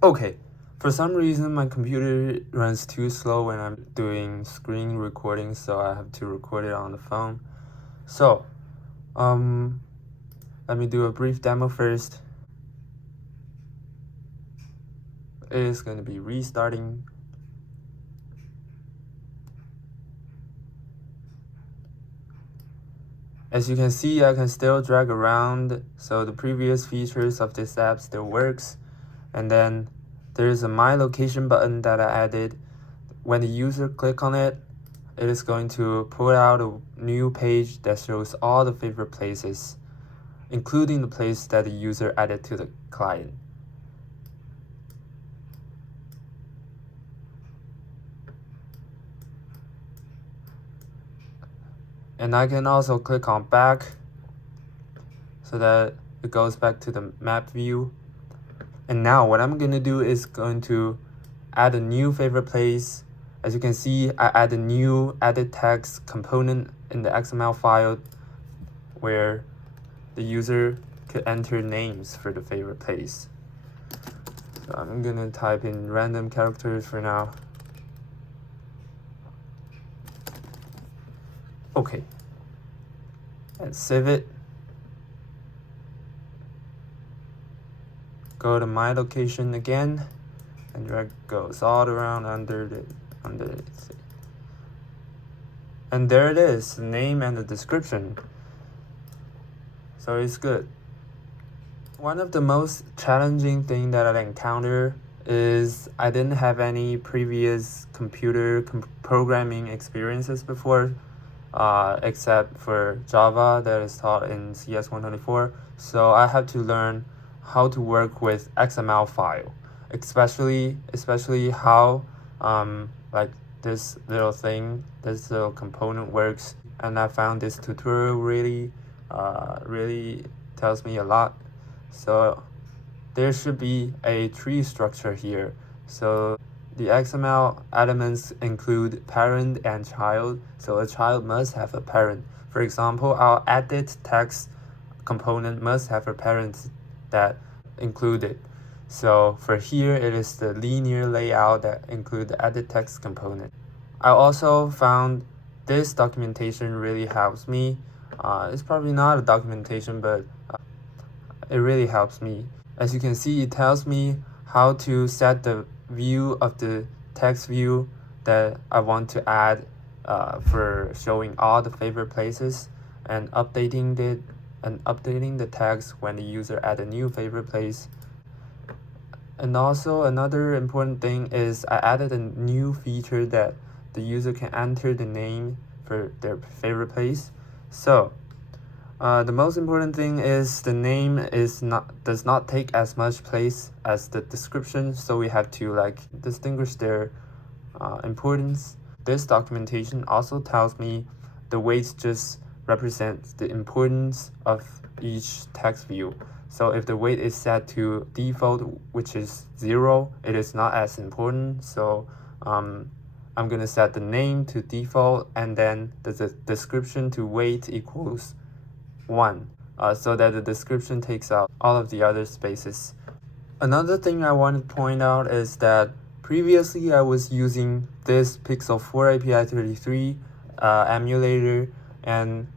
Okay, for some reason my computer runs too slow when I'm doing screen recording, so I have to record it on the phone. So, let me do a brief demo first. It is going to be restarting. As you can see, I can still drag around, so the previous features of this app still works. And then there's a My Location button that I added. When the user click on it, it is going to pull out a new page that shows all the favorite places, including the place that the user added to the client. And I can also click on back so that it goes back to the map view. And now what I'm going to do is going to add a new favorite place. As you can see, I add a new edit text component in the XML file where the user could enter names for the favorite place. So I'm gonna type in random characters for now. Okay, and save it. Go to My Location again, and drag goes all around under it. And there it is, the name and the description. So it's good. One of the most challenging things that I encountered is I didn't have any previous computer programming experiences before, except for Java that is taught in CS 124. So I had to learn how to work with XML file, especially how like this little component works. And I found this tutorial really tells me a lot. So there should be a tree structure here. So the XML elements include parent and child, so a child must have a parent. For example, our edit text component must have a parent that included. So for here, it is the linear layout that include the edit text component. I also found this documentation really helps me. It's probably not a documentation, but it really helps me. As you can see, it tells me how to set the view of the text view that I want to add for showing all the favorite places and updating the text when the user add a new favorite place. And also another important thing is I added a new feature that the user can enter the name for their favorite place. So the most important thing is the name does not take as much place as the description, so we have to distinguish their importance. This documentation also tells me the weights just represent the importance of each text view. So if the weight is set to default, which is 0, it is not as important. So I'm gonna set the name to default and then the description to weight equals 1, so that the description takes out all of the other spaces. Another thing I want to point out is that previously I was using this Pixel 4 API 33 emulator, and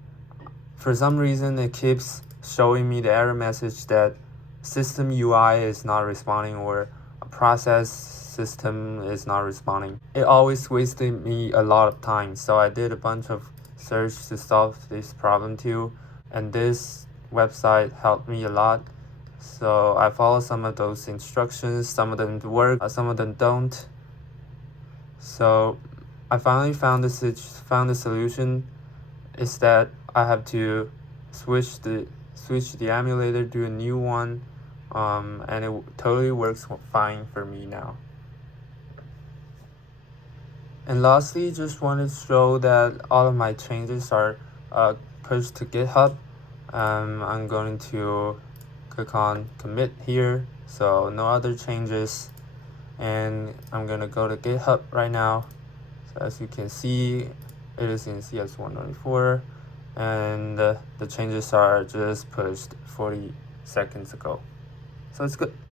for some reason it keeps showing me the error message that system UI is not responding or a process system is not responding. It always wasted me a lot of time, so I did a bunch of search to solve this problem too, and this website helped me a lot. So I followed some of those instructions. Some of them work, some of them don't. So I finally found the solution is that I have to switch the emulator to a new one, and it totally works fine for me now. And lastly, just wanted to show that all of my changes are pushed to GitHub. I'm going to click on commit here, so no other changes, and I'm gonna go to GitHub right now. So as you can see, it is in CS 124, and the changes are just pushed 40 seconds ago, so it's good.